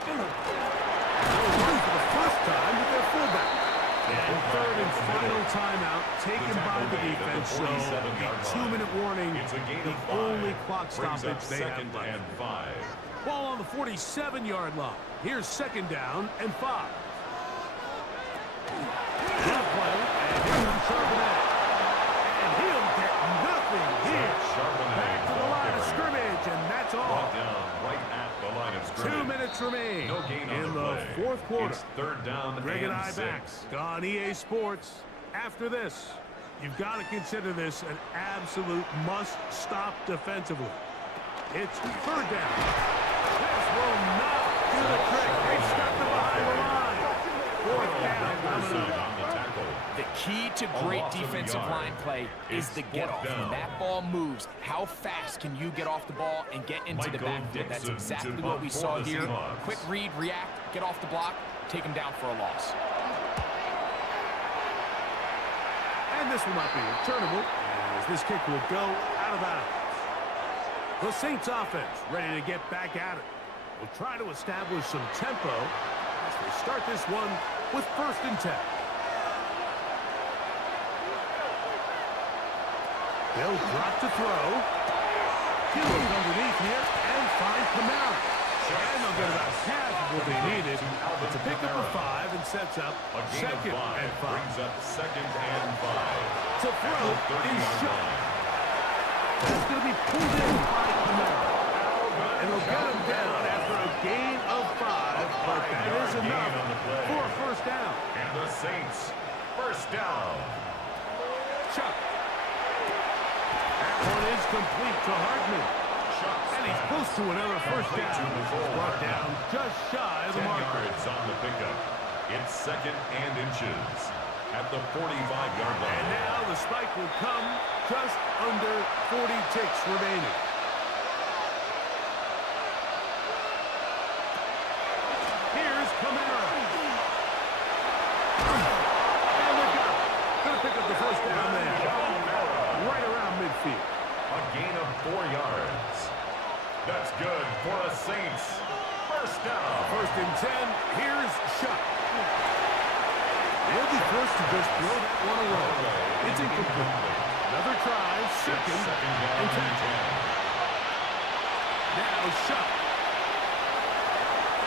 They'll run for the first time with their fullback. And third and final timeout taken by the defense. So the 2-minute warning, the only clock stoppage they have left. And 5. Ball on the 47-yard line. Here's second down and 5. Good play, and here's Charbonnet. And he'll get nothing here. Back to the line of scrimmage, and that's all. Brought down right at the line of scrimmage. 2 minutes remain No gain on in the the play. fourth quarter. It's third down Greg and I 6. back on EA Sports. After this, you've got to consider this an absolute must-stop defensively. It's third down. This will not do the trick. They've stepped behind the line. Fourth down. On the tackle. The key to great defensive line play is the get-off. When that ball moves, how fast can you get off the ball and get into the backfield? That's exactly what we saw here. Quick read, react, get off the block, take him down for a loss. And this will not be returnable, as this kick will go out of bounds. The Saints offense ready to get back at it. Will try to establish some tempo as they start this one with first and 10. They'll drop to throw. He'll look underneath here and find Kamara. And they'll get about half of what they needed. It's a pickup of 5 and sets up second and 5. Brings up second and 5. To throw is shot. That's going to be pulled in by Kamara. And they'll get him down after a gain of 5, but that is enough for a first down. And the Saints, first down. Chuck. That one is complete to Hartman. And he's close to another first down. Brought down just shy of the 10 marker. yards on the pickup. It's second and inches at the 45-yard line. And now the spike will come just under 40 ticks remaining. Here's Kamara. And they're got it. Gonna pick up the first down there. Right around midfield. A gain of 4 yards. That's good for the Saints. First down. First and 10. Here's Shuck. They'll be forced to just throw that one away. It's incomplete. Another try. Second and 10. Now Shuck.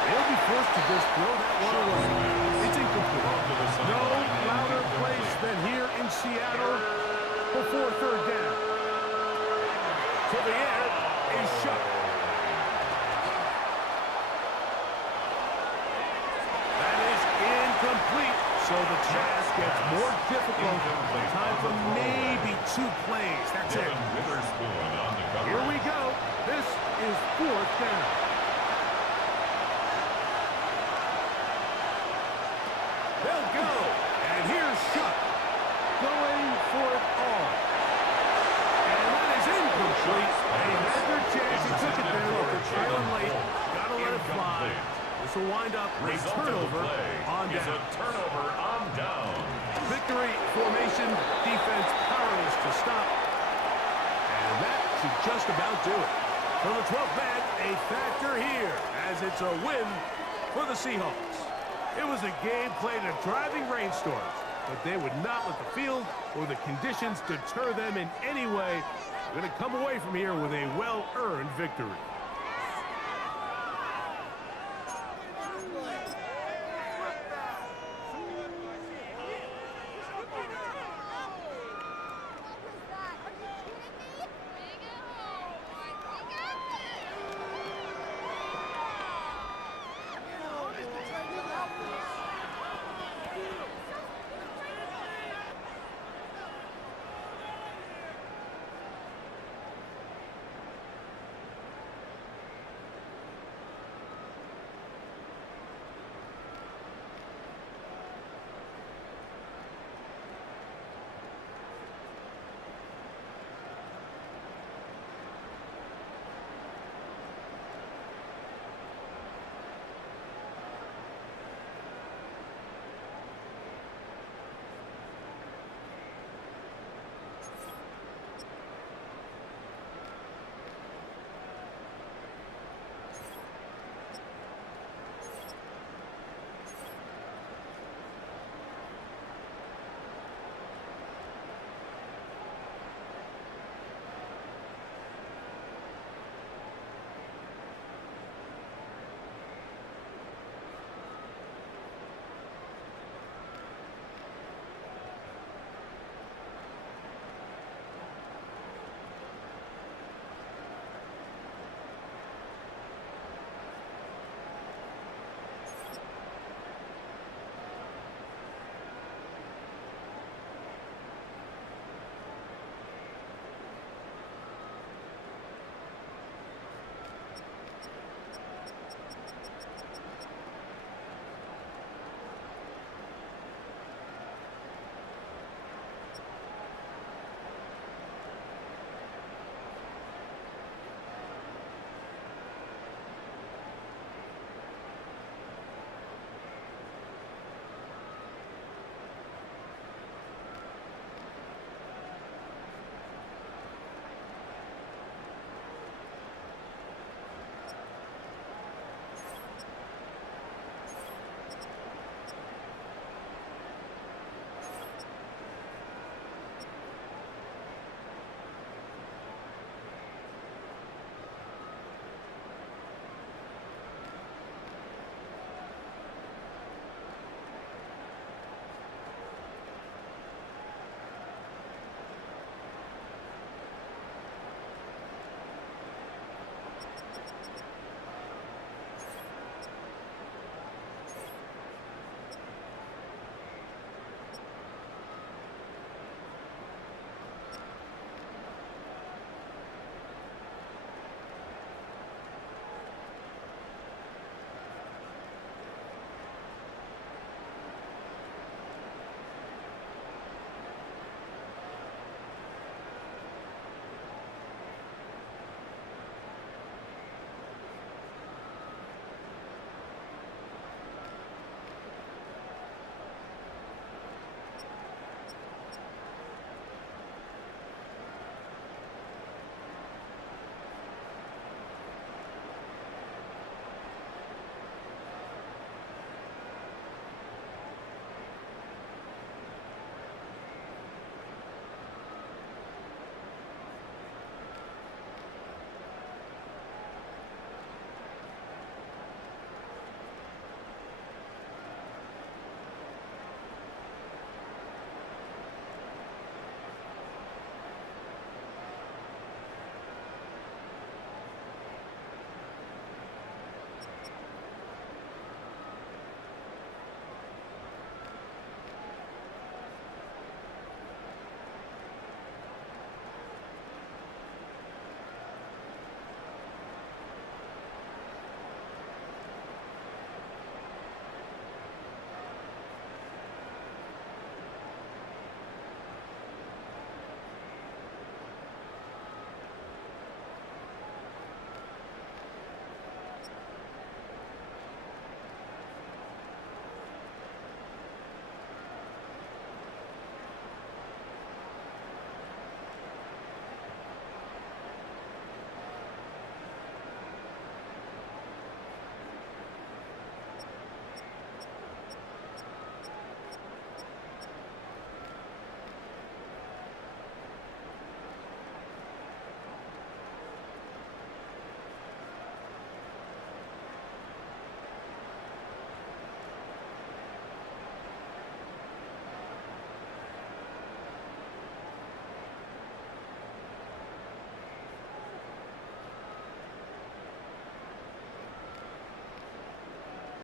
They'll be forced to just throw that one away. It's incomplete. No louder place than here in Seattle before third down. To the air is Shuck. That is incomplete. So the task gets more difficult. Time for maybe 2 plays. That's it. Here we go. This is fourth down. They'll go. And here's Shuck going for it all. And that is incomplete. They had their chance. He took it there with the trailing late. Got to let it fly. This will wind up a turnover on down. Turnover on down. Victory formation, defense powerless to stop. And that should just about do it. For the 12th man, a factor here as it's a win for the Seahawks. It was a game played in driving rainstorms, but they would not let the field or the conditions deter them in any way. They're going to come away from here with a well-earned victory.